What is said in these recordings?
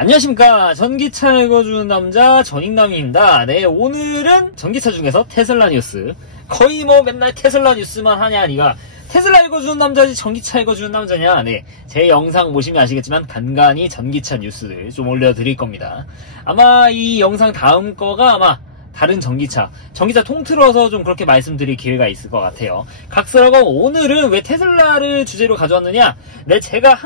안녕하십니까. 전기차 읽어주는 남자 전익남입니다. 네, 오늘은 전기차 중에서 테슬라 뉴스. 거의 뭐 맨날 테슬라 뉴스만 하냐, 니가. 테슬라 읽어주는 남자지 전기차 읽어주는 남자냐. 네, 제 영상 보시면 아시겠지만 간간히 전기차 뉴스를 좀 올려드릴 겁니다. 아마 이 영상 다음 거가 아마 다른 전기차 통틀어서 좀 그렇게 말씀드릴 기회가 있을 것 같아요. 각설하고 오늘은 왜 테슬라를 주제로 가져왔느냐. 네, 제가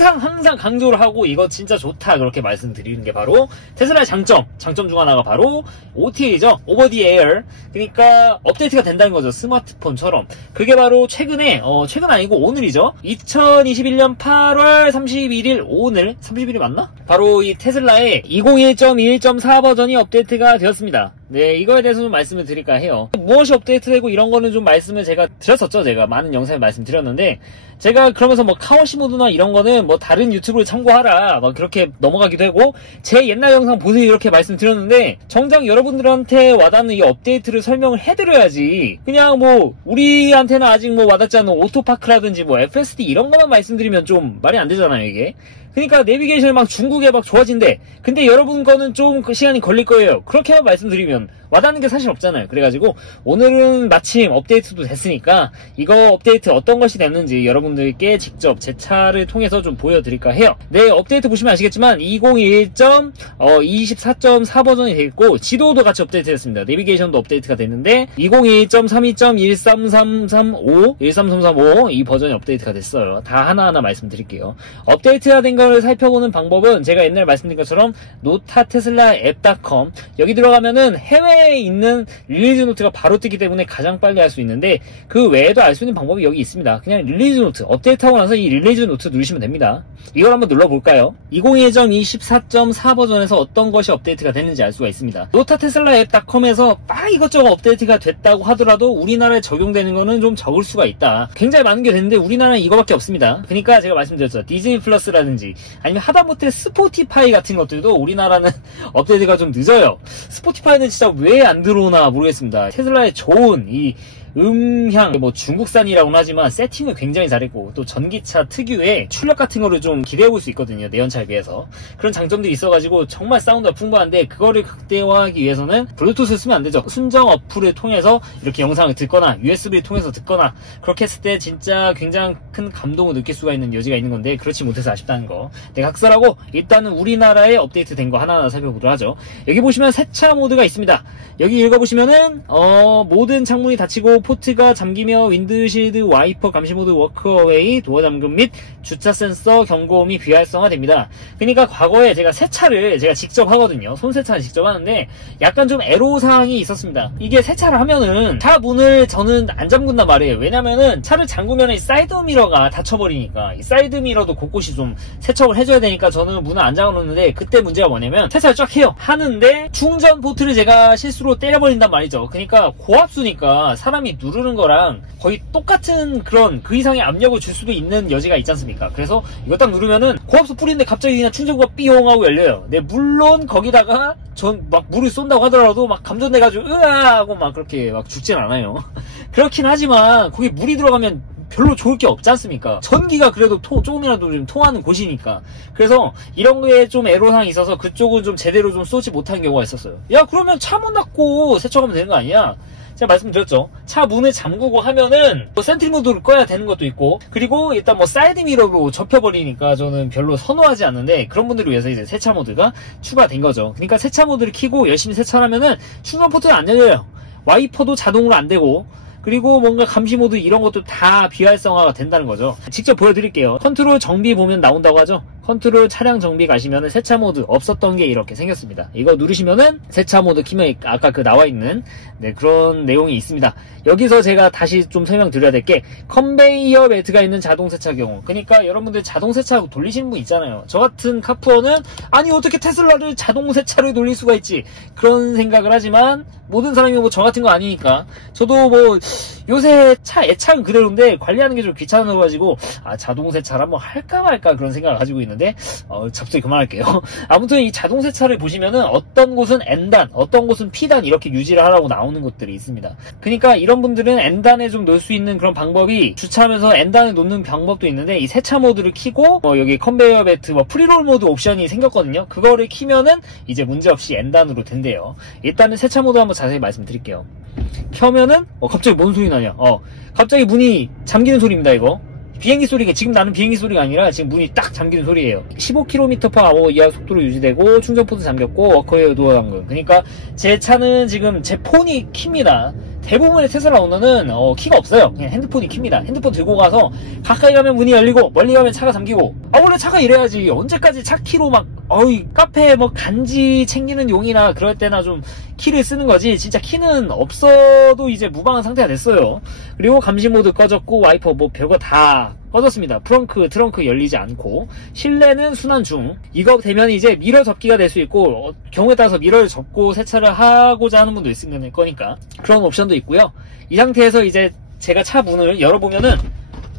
항상 강조를 하고 이거 진짜 좋다 그렇게 말씀드리는 게 바로 테슬라의 장점 중 하나가 바로 OTA죠. 오버 디 에어. 그러니까 업데이트가 된다는 거죠. 스마트폰처럼. 그게 바로 최근 아니고 오늘이죠. 2021년 8월 31일 오늘 30일이 맞나? 바로 이 테슬라의 2021.1.4 버전이 업데이트가 되었습니다. 네, 이거에 대해서 좀 말씀을 드릴까 해요. 무엇이 업데이트되고 이런 거는 좀 말씀을 제가 드렸었죠. 제가 많은 영상에 말씀드렸는데, 제가 그러면서 뭐 카워시 모드나 이런 거는 뭐 다른 유튜브를 참고하라 막 그렇게 넘어가기도 하고, 제 옛날 영상 보세요 이렇게 말씀드렸는데, 정작 여러분들한테 와닿는 이 업데이트를 설명을 해드려야지, 그냥 뭐 우리한테는 아직 뭐 와닿지 않는 오토파크라든지 뭐 FSD 이런 거만 말씀드리면 좀 말이 안 되잖아요, 이게. 그러니까 내비게이션이 막 중국에 막 좋아진대. 근데 여러분 거는 좀 시간이 걸릴 거예요. 그렇게만 말씀드리면 와닿는 게 사실 없잖아요. 그래가지고 오늘은 마침 업데이트도 됐으니까 이거 업데이트 어떤 것이 됐는지 여러분들께 직접 제 차를 통해서 좀 보여드릴까 해요. 네, 업데이트 보시면 아시겠지만 2021.24.4 버전이 되겠고, 지도도 같이 업데이트 됐습니다. 내비게이션도 업데이트가 됐는데 2021.32.13335 13335 이 버전이 업데이트가 됐어요. 다 하나하나 말씀드릴게요. 업데이트가 된 거를 살펴보는 방법은 제가 옛날에 말씀드린 것처럼 notateslaApp.com 여기 들어가면은 해외에 있는 릴리즈 노트가 바로 뜨기 때문에 가장 빨리 할 수 있는데, 그 외에도 알 수 있는 방법이 여기 있습니다. 그냥 릴리즈 노트 업데이트하고 나서 이 릴리즈 노트 누르시면 됩니다. 이걸 한번 눌러볼까요? 2021.24.4 버전에서 어떤 것이 업데이트가 됐는지 알 수가 있습니다. notateslaApp.com에서 막 이것저것 업데이트가 됐다고 하더라도 우리나라에 적용되는 거는 좀 적을 수가 있다. 굉장히 많은 게 됐는데 우리나라는 이거밖에 없습니다. 그러니까 제가 말씀드렸죠. 디즈니 플러스라든지 아니면 하다못해 스포티파이 같은 것들도 우리나라는 업데이트가 좀 늦어요. 스포티파이는 진짜 왜 안 들어오나 모르겠습니다. 테슬라의 좋은 이 음향, 뭐 중국산이라고는 하지만 세팅을 굉장히 잘했고, 또 전기차 특유의 출력 같은 거를 좀 기대해 볼 수 있거든요. 내연차에 비해서. 그런 장점들이 있어가지고 정말 사운드가 풍부한데, 그거를 극대화하기 위해서는 블루투스를 쓰면 안 되죠. 순정 어플을 통해서 이렇게 영상을 듣거나 USB를 통해서 듣거나 그렇게 했을 때 진짜 굉장히 큰 감동을 느낄 수가 있는 여지가 있는 건데, 그렇지 못해서 아쉽다는 거. 네, 각설하고 일단은 우리나라에 업데이트 된 거 하나하나 살펴보도록 하죠. 여기 보시면 세차 모드가 있습니다. 여기 읽어보시면은 모든 창문이 닫히고 포트가 잠기며 윈드실드, 와이퍼, 감시모드, 워크어웨이, 도어 잠금 및 주차 센서 경고음이 비활성화됩니다. 그러니까 과거에 제가 세차를 제가 직접 하거든요. 손세차를 직접 하는데 약간 좀 애로사항이 있었습니다. 이게 세차를 하면은 차 문을 저는 안 잠근단 말이에요. 왜냐면은 차를 잠그면 이 사이드 미러가 닫혀버리니까, 이 사이드 미러도 곳곳이 좀 세척을 해줘야 되니까 저는 문을 안 잠궈놓는데, 그때 문제가 뭐냐면 세차를 쫙 해요. 하는데 충전 포트를 제가 실수로 때려버린단 말이죠. 그러니까 고압수니까 사람이 누르는 거랑 거의 똑같은 그런 그 이상의 압력을 줄 수도 있는 여지가 있지 않습니까? 그래서 이거 딱 누르면은 고압수 뿌리는데 갑자기 그냥 충전구가 삐용 하고 열려요. 네, 물론 거기다가 전 막 물을 쏜다고 하더라도 막 감전돼가지고 으아 하고 막 그렇게 막 죽진 않아요. 그렇긴 하지만 거기 물이 들어가면 별로 좋을 게 없지 않습니까? 전기가 그래도 조금이라도 좀 통하는 곳이니까. 그래서 이런 거에 좀 애로사항이 있어서 그쪽은 좀 제대로 좀 쏘지 못한 경우가 있었어요. 야, 그러면 차 문 닫고 세척하면 되는 거 아니야? 제가 말씀드렸죠. 차 문을 잠그고 하면은 뭐 센트리 모드를 꺼야 되는 것도 있고, 그리고 일단 뭐 사이드 미러로 접혀버리니까 저는 별로 선호하지 않는데, 그런 분들을 위해서 이제 세차 모드가 추가된 거죠. 그러니까 세차 모드를 켜고 열심히 세차를 하면은 충전 포트는 안 열려요. 와이퍼도 자동으로 안 되고, 그리고 뭔가 감시 모드 이런 것도 다 비활성화가 된다는 거죠. 직접 보여드릴게요. 컨트롤 정비 보면 나온다고 하죠. 컨트롤 차량 정비 가시면은 세차 모드 없었던 게 이렇게 생겼습니다. 이거 누르시면은 세차 모드 키면 아까 그 나와 있는 그런 내용이 있습니다. 여기서 제가 다시 좀 설명드려야 될 게, 컨베이어 벨트가 있는 자동 세차 경우. 그러니까 여러분들 자동 세차 돌리시는 분 있잖아요. 저 같은 카푸어는 아니 어떻게 테슬라를 자동 세차를 돌릴 수가 있지, 그런 생각을 하지만 모든 사람이 뭐 저 같은 거 아니니까, 저도 뭐 요새 차 애착은 그대로인데 관리하는 게 좀 귀찮아가지고 자동 세차를 한번 할까 말까 그런 생각을 가지고 있는데, 있는데 잡소리 그만할게요. 아무튼 이 자동 세차를 보시면은 어떤 곳은 N단, 어떤 곳은 P단 이렇게 유지를 하라고 나오는 곳들이 있습니다. 그러니까 이런 분들은 N단에 좀 놓을 수 있는 그런 방법이 주차하면서 N단에 놓는 방법도 있는데 이 세차 모드를 키고 여기 컨베이어 벨트 프리롤 모드 옵션이 생겼거든요. 그거를 키면은 이제 문제없이 N단으로 된대요. 일단은 세차 모드 한번 자세히 말씀드릴게요. 켜면은 갑자기 뭔 소리 나냐? 갑자기 문이 잠기는 소리입니다. 이거 비행기 소리가 지금 나는 비행기 소리가 아니라 지금 문이 딱 잠기는 소리예요. 15km/h 이하 속도로 유지되고 충전 포트 잠겼고 워커웨어 도어 잠금. 그러니까 제 차는 지금 제 폰이 킵니다. 대부분의 테슬라 오너는 키가 없어요. 그냥 핸드폰이 킵니다. 핸드폰 들고 가서 가까이 가면 문이 열리고 멀리 가면 차가 잠기고. 원래 차가 이래야지. 언제까지 차 키로 막 카페에 간지 챙기는 용이나 그럴 때나 좀 키를 쓰는 거지. 진짜 키는 없어도 이제 무방한 상태가 됐어요. 그리고 감시 모드 꺼졌고 와이퍼 별거 다 꺼졌습니다. 트렁크 열리지 않고. 실내는 순환 중. 이거 되면 이제 미러 접기가 될 수 있고 경우에 따라서 미러를 접고 세차를 하고자 하는 분도 있을 거니까 그런 옵션도 있고요. 이 상태에서 이제 제가 차 문을 열어보면은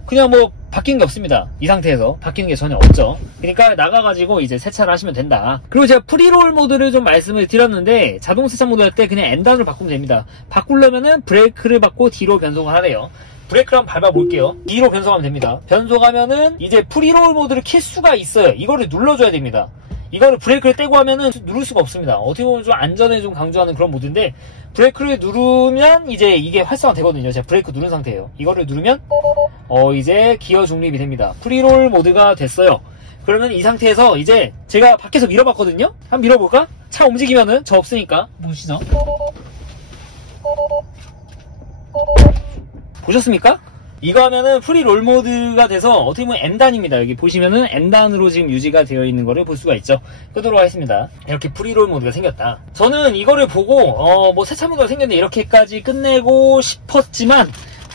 그냥 바뀐 게 없습니다. 이 상태에서 바뀌는 게 전혀 없죠. 그러니까 나가가지고 이제 세차를 하시면 된다. 그리고 제가 프리롤 모드를 좀 말씀을 드렸는데 자동 세차 모드 할 때 그냥 N단으로 바꾸면 됩니다. 바꾸려면은 브레이크를 밟고 뒤로 변속을 하래요. 브레이크를 한번 밟아볼게요. 뒤로 변속하면 됩니다. 변속하면은 이제 프리롤 모드를 킬 수가 있어요. 이거를 눌러줘야 됩니다. 이거를 브레이크를 떼고 하면은 누를 수가 없습니다. 어떻게 보면 좀 안전에 좀 강조하는 그런 모드인데 브레이크를 누르면 이제 이게 활성화 되거든요. 제가 브레이크 누른 상태예요. 이거를 누르면 이제 기어 중립이 됩니다. 프리롤 모드가 됐어요. 그러면 이 상태에서 이제 제가 밖에서 밀어봤거든요. 한번 밀어볼까? 차 움직이면은 저 없으니까 보시죠. 보셨습니까? 이거 하면은 프리롤 모드가 돼서 어떻게 보면 N단입니다. 여기 보시면은 N단으로 지금 유지가 되어 있는 거를 볼 수가 있죠. 끄도록 하겠습니다. 이렇게 프리롤 모드가 생겼다. 저는 이거를 보고 세차 모드가 생겼는데 이렇게까지 끝내고 싶었지만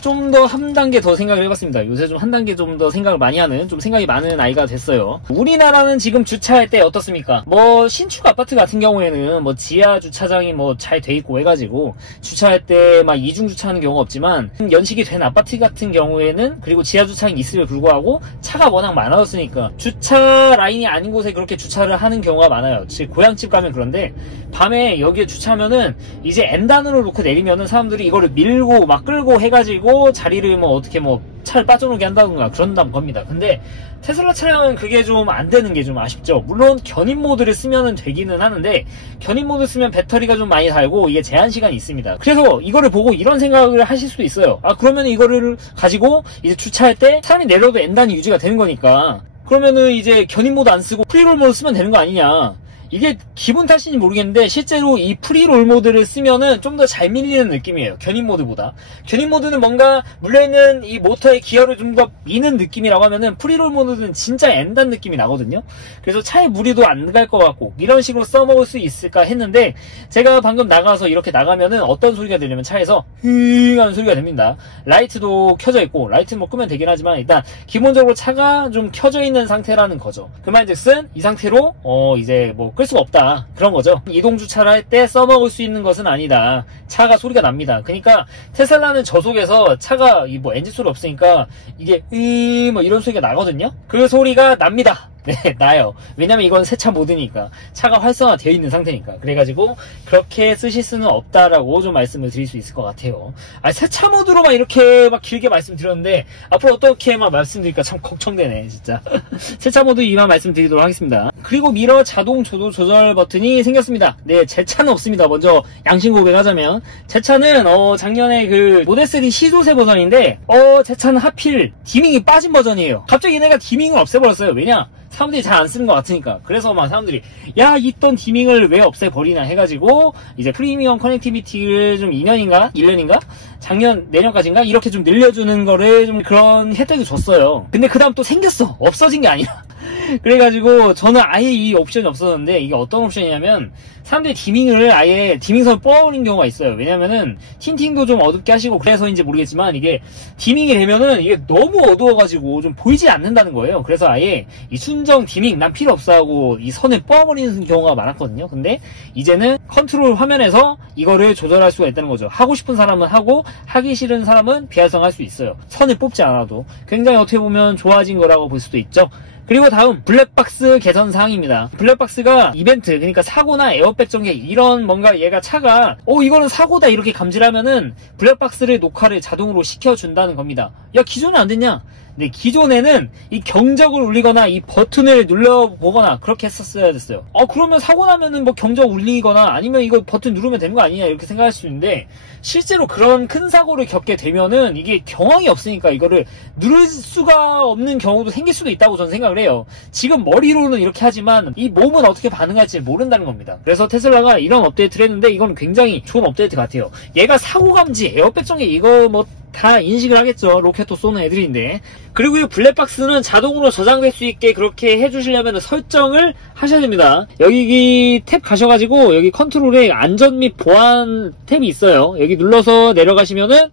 좀 더 한 단계 더 생각을 해봤습니다. 요새 좀 한 단계 좀 더 생각을 많이 하는, 좀 생각이 많은 아이가 됐어요. 우리나라는 지금 주차할 때 어떻습니까? 신축 아파트 같은 경우에는 지하 주차장이 잘 돼 있고 해가지고 주차할 때 막 이중 주차하는 경우가 없지만 연식이 된 아파트 같은 경우에는 그리고 지하 주차장이 있음에 불구하고 차가 워낙 많아졌으니까 주차 라인이 아닌 곳에 그렇게 주차를 하는 경우가 많아요. 즉 고향집 가면 그런데 밤에 여기에 주차하면은 이제 N단으로 놓고 내리면은 사람들이 이거를 밀고 막 끌고 해가지고 자리를 어떻게 차를 빠져나오게 한다던가 그런다는 겁니다. 근데 테슬라 차량은 그게 좀 안 되는 게 좀 아쉽죠. 물론 견인 모드를 쓰면 되기는 하는데 견인 모드 쓰면 배터리가 좀 많이 달고 이게 제한 시간이 있습니다. 그래서 이거를 보고 이런 생각을 하실 수도 있어요. 그러면 이거를 가지고 이제 주차할 때 사람이 내려도 N단이 유지가 되는 거니까 그러면은 이제 견인 모드 안 쓰고 프리롤 모드 쓰면 되는 거 아니냐. 이게 기분 탓인지 모르겠는데 실제로 이 프리롤 모드를 쓰면은 좀 더 잘 밀리는 느낌이에요. 견인 모드보다. 견인 모드는 뭔가 물려있는 이 모터의 기어를 좀 더 미는 느낌이라고 하면은 프리롤 모드는 진짜 N단 느낌이 나거든요. 그래서 차에 무리도 안 갈 것 같고 이런 식으로 써먹을 수 있을까 했는데 제가 방금 나가서 이렇게 나가면은 어떤 소리가 들리면 차에서 휘잉 하는 소리가 됩니다. 라이트도 켜져 있고 라이트 끄면 되긴 하지만 일단 기본적으로 차가 좀 켜져 있는 상태라는 거죠. 그 말즉슨 이 상태로 이제 끌 수가 없다 그런 거죠. 이동 주차를 할 때 써먹을 수 있는 것은 아니다. 차가 소리가 납니다. 그러니까 테슬라는 저속에서 차가 엔진 소리 없으니까 이게 이런 소리가 나거든요. 그 소리가 납니다. 네, 나요. 왜냐면 이건 세차 모드니까. 차가 활성화 되어 있는 상태니까. 그래가지고, 그렇게 쓰실 수는 없다라고 좀 말씀을 드릴 수 있을 것 같아요. 세차 모드로만 이렇게 길게 말씀드렸는데, 앞으로 어떻게 말씀드릴까 참 걱정되네, 진짜. 세차 모드 이만 말씀드리도록 하겠습니다. 그리고 미러 자동 조절 버튼이 생겼습니다. 네, 제 차는 없습니다. 먼저 양심 고백하자면. 제 차는, 작년에 모델3 시조세 버전인데, 제 차는 하필 디밍이 빠진 버전이에요. 갑자기 얘네가 디밍을 없애버렸어요. 왜냐? 사람들이 잘 안 쓰는 것 같으니까. 그래서 사람들이 있던 디밍을 왜 없애버리나 해가지고 이제 프리미엄 커넥티비티를 좀 2년인가 1년인가 작년 내년까지인가 이렇게 좀 늘려주는 거를 좀 그런 혜택을 줬어요. 근데 그 다음 또 생겼어. 없어진 게 아니라. 그래가지고 저는 아예 이 옵션이 없었는데 이게 어떤 옵션이냐면 사람들이 디밍을 아예 디밍선을 뽑아버린 경우가 있어요. 왜냐면은 틴팅도 좀 어둡게 하시고 그래서인지 모르겠지만 이게 디밍이 되면은 이게 너무 어두워가지고 좀 보이지 않는다는 거예요. 그래서 아예 이 순정 디밍 난 필요 없어 하고 이 선을 뽑아버리는 경우가 많았거든요. 근데 이제는 컨트롤 화면에서 이거를 조절할 수가 있다는 거죠. 하고 싶은 사람은 하고 하기 싫은 사람은 비활성화할 수 있어요. 선을 뽑지 않아도 굉장히 어떻게 보면 좋아진 거라고 볼 수도 있죠. 그리고 다음 블랙박스 개선 사항입니다. 블랙박스가 이벤트, 그러니까 사고나 에어백 전개 이런 뭔가 얘가 차가 이거는 사고다 이렇게 감지하면은 블랙박스를 녹화를 자동으로 시켜준다는 겁니다. 야, 기존에 안 됐냐? 네, 기존에는 이 경적을 울리거나 이 버튼을 눌러보거나 그렇게 했었어야 됐어요. 그러면 사고 나면은 뭐 경적 울리거나 아니면 이거 버튼 누르면 되는 거 아니냐 이렇게 생각할 수 있는데, 실제로 그런 큰 사고를 겪게 되면은 이게 경황이 없으니까 이거를 누를 수가 없는 경우도 생길 수도 있다고 저는 생각을 해요. 지금 머리로는 이렇게 하지만 이 몸은 어떻게 반응할지 모른다는 겁니다. 그래서 테슬라가 이런 업데이트를 했는데 이건 굉장히 좋은 업데이트 같아요. 얘가 사고 감지, 에어백 전개 이거 뭐 다 인식을 하겠죠. 로켓도 쏘는 애들인데. 그리고 이 블랙박스는 자동으로 저장될 수 있게 그렇게 해주시려면 설정을 하셔야 됩니다. 여기 탭 가셔가지고 여기 컨트롤에 안전 및 보안 탭이 있어요. 여기 눌러서 내려가시면은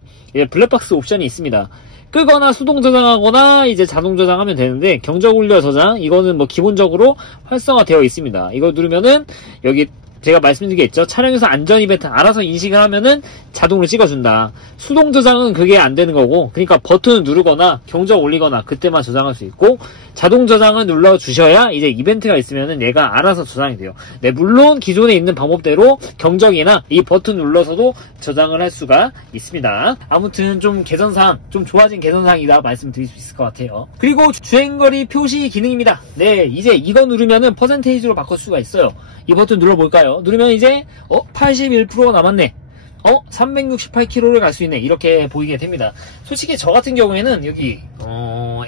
블랙박스 옵션이 있습니다. 끄거나 수동 저장하거나 이제 자동 저장하면 되는데, 경적 울려 저장 이거는 뭐 기본적으로 활성화되어 있습니다. 이거 누르면은 여기 제가 말씀드린 게 있죠. 차량에서 안전 이벤트 알아서 인식을 하면은 자동으로 찍어준다. 수동 저장은 그게 안 되는 거고, 그러니까 버튼을 누르거나 경적 올리거나 그때만 저장할 수 있고, 자동 저장을 눌러주셔야 이제 이벤트가 있으면은 얘가 알아서 저장이 돼요. 네, 물론 기존에 있는 방법대로 경적이나 이 버튼 눌러서도 저장을 할 수가 있습니다. 아무튼 좀 개선사항, 좀 좋아진 개선사항이다 말씀드릴 수 있을 것 같아요. 그리고 주행거리 표시 기능입니다. 네, 이제 이거 누르면은 퍼센테이지로 바꿀 수가 있어요. 이 버튼 눌러볼까요? 누르면 이제 81%가 남았네. 368km를 갈 수 있네. 이렇게 보이게 됩니다. 솔직히 저 같은 경우에는 여기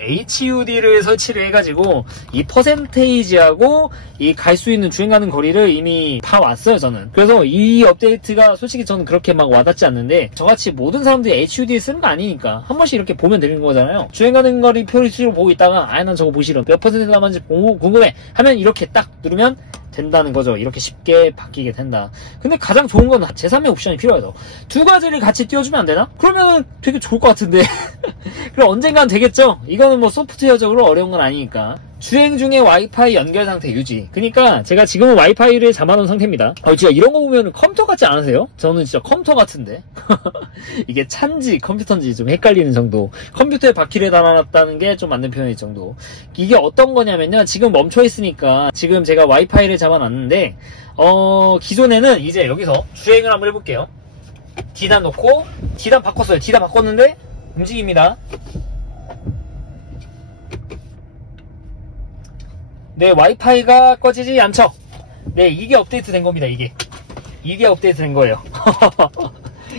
HUD를 설치를 해가지고 이 퍼센테이지하고 이 갈 수 있는 주행 가는 거리를 이미 다 왔어요, 저는. 그래서 이 업데이트가 솔직히 저는 그렇게 막 와닿지 않는데, 저같이 모든 사람들이 HUD 쓰는 거 아니니까 한 번씩 이렇게 보면 되는 거잖아요. 주행 가는 거리 표시로 보고 있다가 난 저거 보기 싫어, 몇 퍼센트 남았는지 궁금해 하면 이렇게 딱 누르면 된다는 거죠. 이렇게 쉽게 바뀌게 된다. 근데 가장 좋은 건 제3의 옵션이 필요하죠. 두 가지를 같이 띄워주면 안 되나? 그러면 되게 좋을 것 같은데. 그럼 언젠간 되겠죠? 이거는 뭐 소프트웨어적으로 어려운 건 아니니까. 주행 중에 와이파이 연결 상태 유지. 그러니까 제가 지금은 와이파이를 잡아놓은 상태입니다. 진짜 이런 거 보면 컴퓨터 같지 않으세요? 저는 진짜 컴퓨터 같은데. 이게 차인지 컴퓨터인지 좀 헷갈리는 정도. 컴퓨터에 바퀴를 달아놨다는 게 좀 맞는 표현일 정도. 이게 어떤 거냐면요, 지금 멈춰 있으니까 지금 제가 와이파이를 잡아놨는데, 기존에는 이제 여기서 주행을 한번 해볼게요. D단 놓고 D단 바꿨어요. D단 바꿨는데 움직입니다. 네, 와이파이가 꺼지지 않죠? 네, 이게 업데이트 된 겁니다. 이게 업데이트 된 거예요.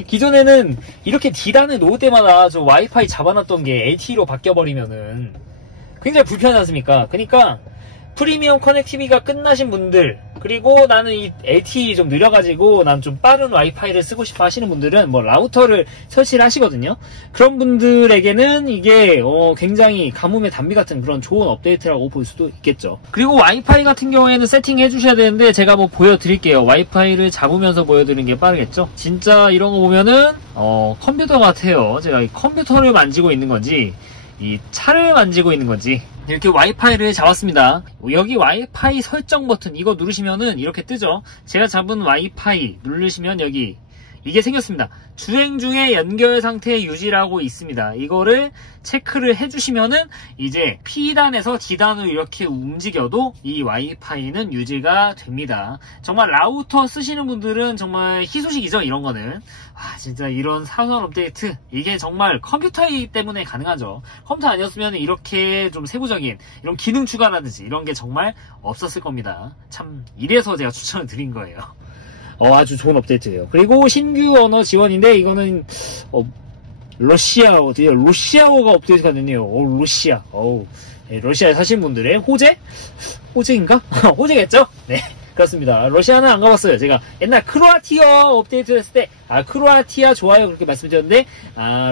기존에는 이렇게 D단을 놓을 때마다 저 와이파이 잡아놨던 게 LTE로 바뀌어버리면은 굉장히 불편하지 않습니까? 그러니까 프리미엄 커넥티비가 끝나신 분들, 그리고 나는 이 LTE 좀 느려가지고 난 좀 빠른 와이파이를 쓰고 싶어 하시는 분들은 뭐 라우터를 설치를 하시거든요. 그런 분들에게는 이게 굉장히 가뭄의 단비 같은 그런 좋은 업데이트라고 볼 수도 있겠죠. 그리고 와이파이 같은 경우에는 세팅해 주셔야 되는데, 제가 뭐 보여드릴게요. 와이파이를 잡으면서 보여드리는 게 빠르겠죠. 진짜 이런 거 보면은 컴퓨터 같아요. 제가 이 컴퓨터를 만지고 있는 건지 이 차를 만지고 있는 건지. 이렇게 와이파이를 잡았습니다. 여기 와이파이 설정 버튼 이거 누르시면은 이렇게 뜨죠. 제가 잡은 와이파이 누르시면 여기 이게 생겼습니다. 주행 중에 연결 상태 유지라고 있습니다. 이거를 체크를 해주시면은 이제 P단에서 D단으로 이렇게 움직여도 이 와이파이는 유지가 됩니다. 정말 라우터 쓰시는 분들은 정말 희소식이죠, 이런 거는. 진짜 이런 사소한 업데이트, 이게 정말 컴퓨터이기 때문에 가능하죠. 컴퓨터 아니었으면 이렇게 좀 세부적인 이런 기능 추가라든지 이런 게 정말 없었을 겁니다. 참, 이래서 제가 추천을 드린 거예요. 아주 좋은 업데이트예요. 그리고 신규 언어 지원인데, 이거는 러시아어, 드디어 러시아어가 업데이트가 됐네요. 러시아. 네, 러시아에 사신 분들의 호재인가? 호재겠죠? 네, 그렇습니다. 러시아는 안 가봤어요. 제가 옛날 크로아티아 업데이트 했을 때 크로아티아 좋아요 그렇게 말씀드렸는데,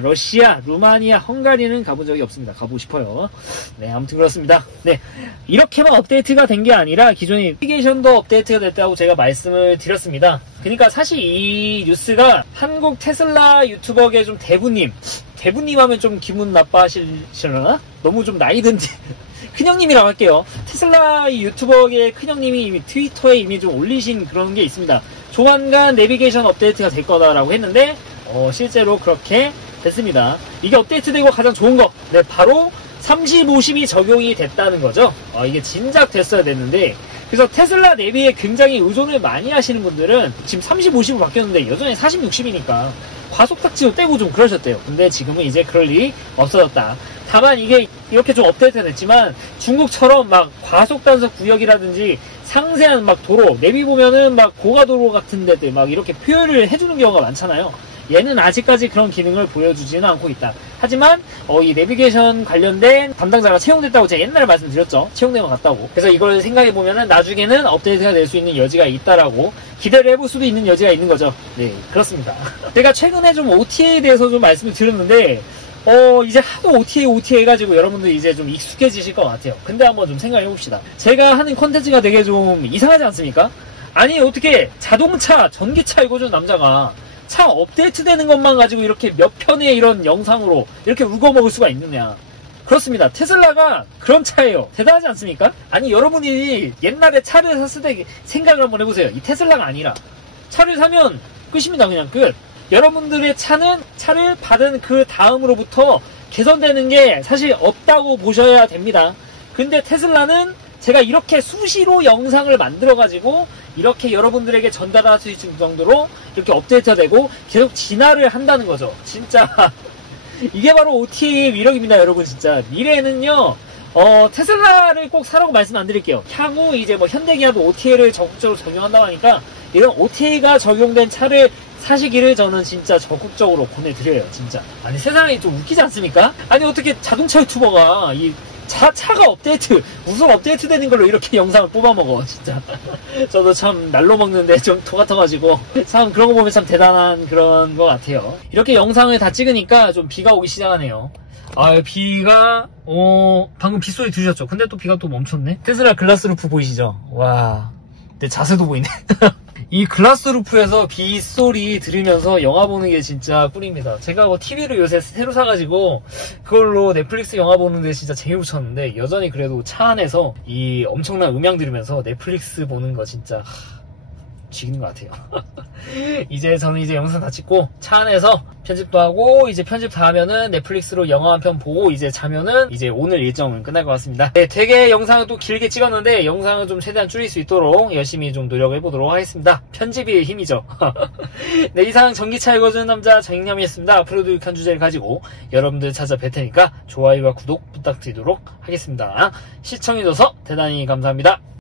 러시아, 루마니아, 헝가리는 가본 적이 없습니다. 가보고 싶어요. 네, 아무튼 그렇습니다. 네, 이렇게만 업데이트가 된 게 아니라 기존에 내비게이션도 업데이트가 됐다고 제가 말씀을 드렸습니다. 그러니까 사실 이 뉴스가 한국 테슬라 유튜버계 좀 대부님 하면 좀 기분 나빠하시려나? 너무 좀 나이 든 큰형님이라고 할게요. 테슬라 유튜버계 큰형님이 이미 트위터에 이미 좀 올리신 그런 게 있습니다. 조만간 내비게이션 업데이트가 될 거다라고 했는데 실제로 그렇게 됐습니다. 이게 업데이트되고 가장 좋은 거, 네, 바로 30, 50이 적용이 됐다는 거죠. 이게 진작 됐어야 됐는데, 그래서 테슬라 내비에 굉장히 의존을 많이 하시는 분들은 지금 30, 50으로 바뀌었는데 여전히 40, 60이니까 과속딱지도 떼고 좀 그러셨대요. 근데 지금은 이제 그럴 일이 없어졌다. 다만 이게 이렇게 좀 업데이트가 됐지만 중국처럼 막 과속단속 구역이라든지 상세한 막 도로, 내비 보면은 막 고가도로 같은 데들 막 이렇게 표현을 해주는 경우가 많잖아요. 얘는 아직까지 그런 기능을 보여주지는 않고 있다. 하지만 이 내비게이션 관련된 담당자가 채용됐다고 제가 옛날에 말씀드렸죠. 채용되면 같다고. 그래서 이걸 생각해보면은 나중에는 업데이트가 될 수 있는 여지가 있다라고 기대를 해볼 수도 있는 여지가 있는 거죠. 네, 그렇습니다. 제가 최근에 좀 OTA에 대해서 좀 말씀을 드렸는데 이제 하도 OTA 해가지고 여러분들 이제 좀 익숙해지실 것 같아요. 근데 한번 좀 생각해봅시다. 제가 하는 콘텐츠가 되게 좀 이상하지 않습니까? 아니 어떻게 자동차, 전기차 이거 좀 남자가 차 업데이트 되는 것만 가지고 이렇게 몇 편의 이런 영상으로 이렇게 울거먹을 수가 있느냐. 그렇습니다. 테슬라가 그런 차예요. 대단하지 않습니까? 아니 여러분이 옛날에 차를 샀을 때 생각을 한번 해보세요. 이 테슬라가 아니라 차를 사면 끝입니다. 그냥 끝. 여러분들의 차를 받은 그 다음으로부터 개선되는 게 사실 없다고 보셔야 됩니다. 근데 테슬라는 제가 이렇게 수시로 영상을 만들어가지고 이렇게 여러분들에게 전달할 수 있을 정도로 이렇게 업데이트가 되고 계속 진화를 한다는 거죠. 진짜 이게 바로 OTA의 위력입니다, 여러분. 진짜 미래에는요 테슬라를 꼭 사라고 말씀 안 드릴게요. 향후 이제 뭐 현대기아도 OTA를 적극적으로 적용한다고 하니까 이런 OTA가 적용된 차를 사시기를 저는 진짜 적극적으로 권해드려요. 진짜. 아니 세상이 좀 웃기지 않습니까? 아니 어떻게 자동차 유튜버가 이 차가 업데이트, 무슨 업데이트 되는 걸로 이렇게 영상을 뽑아먹어, 진짜. 저도 참 날로 먹는데 좀 토같아가지고. 참 그런 거 보면 참 대단한 그런 것 같아요. 이렇게 영상을 다 찍으니까 좀 비가 오기 시작하네요. 비가, 방금 빗소리 들으셨죠? 근데 또 비가 또 멈췄네? 테슬라 글라스 루프 보이시죠? 와, 내 자세도 보이네. 이 글라스 루프에서 빗소리 들으면서 영화 보는 게 진짜 꿀입니다. 제가 TV를 요새 새로 사가지고 그걸로 넷플릭스 영화 보는데 진짜 재미 붙였는데 여전히 그래도 차 안에서 이 엄청난 음향 들으면서 넷플릭스 보는 거 진짜 죽이는 것 같아요. 이제 저는 이제 영상 다 찍고 차 안에서 편집도 하고 이제 편집 다 하면은 넷플릭스로 영화 한 편 보고 이제 자면은 이제 오늘 일정은 끝날 것 같습니다. 네, 되게 영상을 또 길게 찍었는데 영상을 좀 최대한 줄일 수 있도록 열심히 좀 노력을 해보도록 하겠습니다. 편집이 힘이죠. 네, 이상 전기차 읽어주는 남자 정익남이었습니다. 앞으로도 유익한 주제를 가지고 여러분들 찾아뵐 테니까 좋아요와 구독 부탁드리도록 하겠습니다. 시청해줘서 대단히 감사합니다.